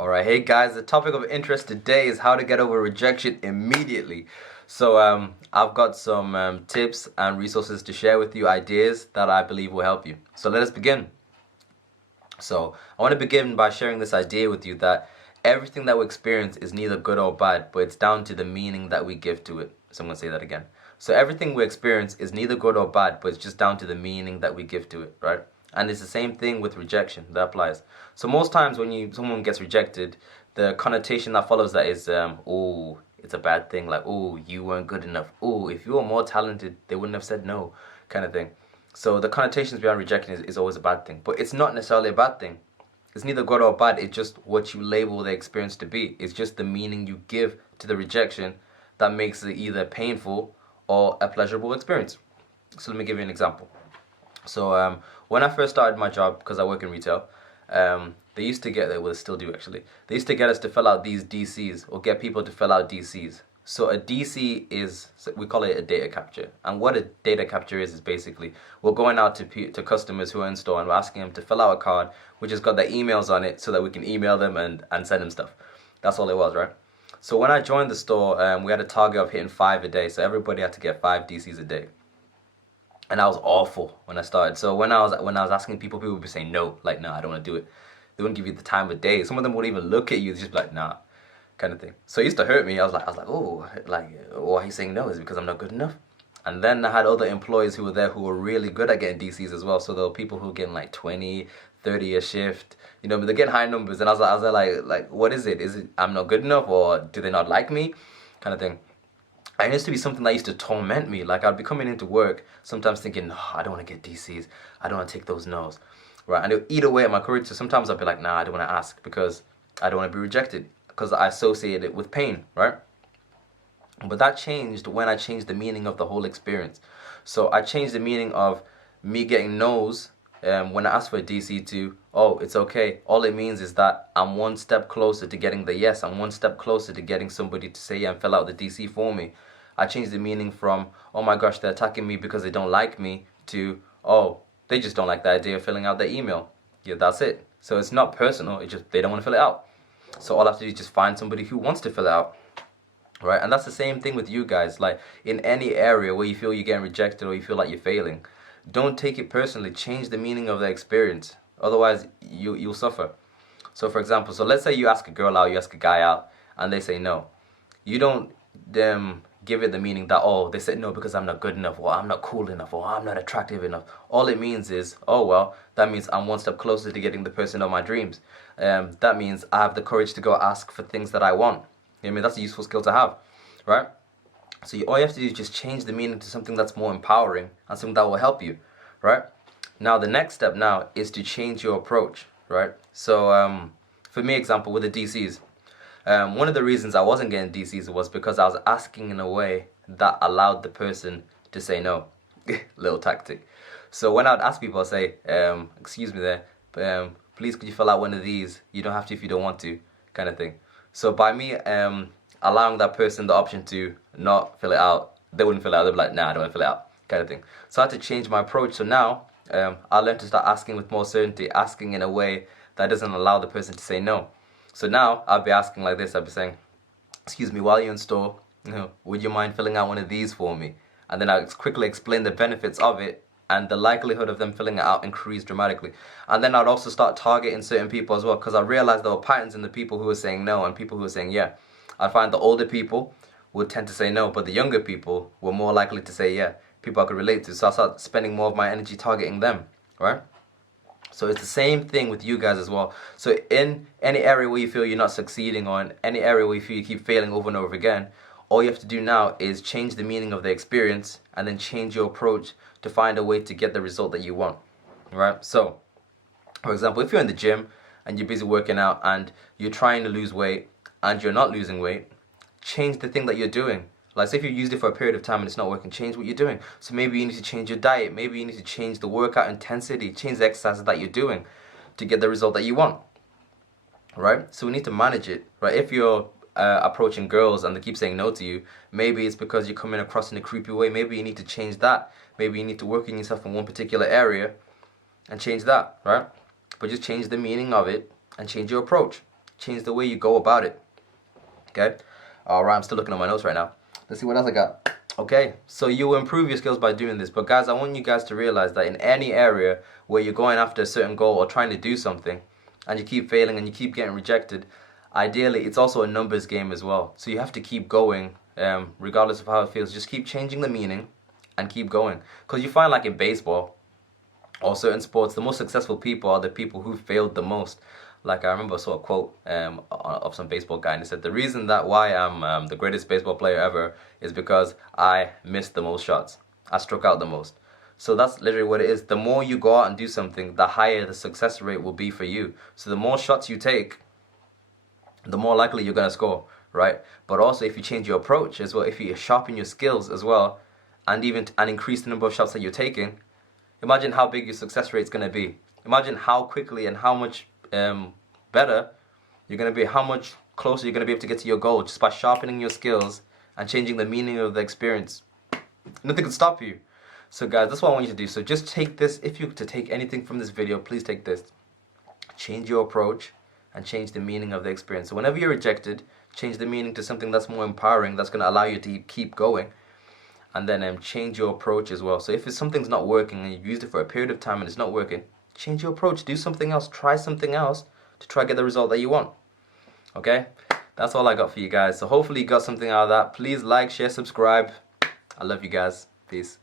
Alright, hey guys, the topic of interest today is how to get over rejection immediately. I've got some tips and resources to share with you, ideas that I believe will help you. So let us begin. I want to begin by sharing this idea with you that everything that we experience is neither good or bad, but it's down to the meaning that we give to it. So I'm going to say that again. So everything we experience is neither good or bad, but it's just down to the meaning that we give to it, right? And it's the same thing with rejection that applies. So most times when someone gets rejected, the connotation that follows that is, oh, it's a bad thing. Like, oh, you weren't good enough. Oh, if you were more talented, they wouldn't have said no, kind of thing. So the connotations behind rejection is always a bad thing, but it's not necessarily a bad thing. It's neither good or bad. It's just what you label the experience to be. It's just the meaning you give to the rejection that makes it either painful or a pleasurable experience. So let me give you an example. When I first started my job, because I work in retail, they used to get, well, they still do actually, they used to get us to fill out these DCs, or get people to fill out DCs. So a DC is, we call it a data capture. And what a data capture is basically, we're going out to customers who are in store and we're asking them to fill out a card, which has got their emails on it so that we can email them and send them stuff. That's all it was, right? So when I joined the store, we had a target of hitting 5 a day. So everybody had to get 5 DCs a day. And that was awful when I started. So when I was asking people would be saying no, like, no, I don't want to do it. They wouldn't give you the time of day. Some of them wouldn't even look at you. They'd just be like, nah, kind of thing. So it used to hurt me. I was like, oh, like, why are you saying no? Is it because I'm not good enough? And then I had other employees who were there who were really good at getting DCs as well. So there were people who were getting like 20, 30 a shift. You know, but they're getting high numbers. And I was like, what is it? Is it I'm not good enough, or do they not like me? Kind of thing. And it used to be something that used to torment me. Like, I'd be coming into work sometimes thinking, no, I don't want to get DCs. I don't want to take those no's. Right? And it would eat away at my courage. So sometimes I'd be like, nah, I don't want to ask because I don't want to be rejected, because I associate it with pain, right? But that changed when I changed the meaning of the whole experience. So I changed the meaning of me getting no's when I asked for a DC to, oh, it's okay. All it means is that I'm one step closer to getting the yes. I'm one step closer to getting somebody to say yeah and fill out the DC for me. I changed the meaning from, oh my gosh, they're attacking me because they don't like me, to, oh, they just don't like the idea of filling out their email. Yeah, that's it. So it's not personal. It's just they don't want to fill it out. So all I have to do is just find somebody who wants to fill it out. Right? And that's the same thing with you guys. Like, in any area where you feel you're getting rejected or you feel like you're failing, don't take it personally. Change the meaning of the experience. Otherwise, you'll suffer. So for example, so let's say you ask a girl out, you ask a guy out, and they say no. You don't give it the meaning that, oh, they said no because I'm not good enough, or I'm not cool enough, or I'm not attractive enough. All it means is, oh, well, that means I'm one step closer to getting the person of my dreams. That means I have the courage to go ask for things that I want. I mean, that's a useful skill to have, right? So all you have to do is just change the meaning to something that's more empowering and something that will help you, right? Now, the next step now is to change your approach, right? So for me, example, with the DCs, one of the reasons I wasn't getting DCs was because I was asking in a way that allowed the person to say no. Little tactic. So when I would ask people, I'd say, excuse me there, please could you fill out one of these? You don't have to if you don't want to, kind of thing. So by me allowing that person the option to not fill it out, they wouldn't fill it out. They'd be like, nah, I don't want to fill it out, kind of thing. So I had to change my approach. So now I learned to start asking with more certainty, asking in a way that doesn't allow the person to say no. So now I'll be asking like this. I'll be saying, excuse me, while you're in store, would you mind filling out one of these for me? And then I'll quickly explain the benefits of it, and the likelihood of them filling it out increased dramatically. And then I'd also start targeting certain people as well, because I realized there were patterns in the people who were saying no and people who were saying yeah. I find the older people would tend to say no, but the younger people were more likely to say yeah, people I could relate to. So I started spending more of my energy targeting them, right? So it's the same thing with you guys as well. So in any area where you feel you're not succeeding, or in any area where you feel you keep failing over and over again, all you have to do now is change the meaning of the experience and then change your approach to find a way to get the result that you want, right? So, for example, if you're in the gym and you're busy working out and you're trying to lose weight and you're not losing weight, change the thing that you're doing. Like, say if you used it for a period of time and it's not working, change what you're doing. So maybe you need to change your diet. Maybe you need to change the workout intensity, change the exercises that you're doing to get the result that you want, right? So we need to manage it, right? If you're approaching girls and they keep saying no to you, maybe it's because you're coming across in a creepy way. Maybe you need to change that. Maybe you need to work on yourself in one particular area and change that, right? But just change the meaning of it and change your approach. change the way you go about it. Okay? Alright, I'm still looking at my notes right now. Let's see what else I got. Okay, so you will improve your skills by doing this. But guys, I want you guys to realize that in any area where you're going after a certain goal or trying to do something, and you keep failing and you keep getting rejected, ideally it's also a numbers game as well. So you have to keep going, regardless of how it feels. Just keep changing the meaning and keep going. Because you find, like in baseball or certain sports, the most successful people are the people who failed the most. Like I remember I saw a quote of some baseball guy, and he said the reason that why I'm the greatest baseball player ever is because I missed the most shots. I struck out the most. So that's literally what it is. The more you go out and do something, the higher the success rate will be for you. So the more shots you take, the more likely you're gonna score, right? But also if you change your approach as well, if you sharpen your skills as well, and increase the number of shots that you're taking, imagine how big your success rate is gonna be. Imagine how quickly and how much better you're going to be, how much closer you're going to be able to get to your goal just by sharpening your skills and changing the meaning of the experience. Nothing can stop you. So guys, that's what I want you to do. So just take this. If you to take anything from this video, please take this. Change your approach and change the meaning of the experience. So whenever you're rejected, change the meaning to something that's more empowering, that's going to allow you to keep going. And then change your approach as well. So if something's not working and you've used it for a period of time and it's not working, change your approach, do something else, try something else to try to get the result that you want. Okay? That's all I got for you guys. So hopefully you got something out of that. Please like, share, subscribe. I love you guys. Peace.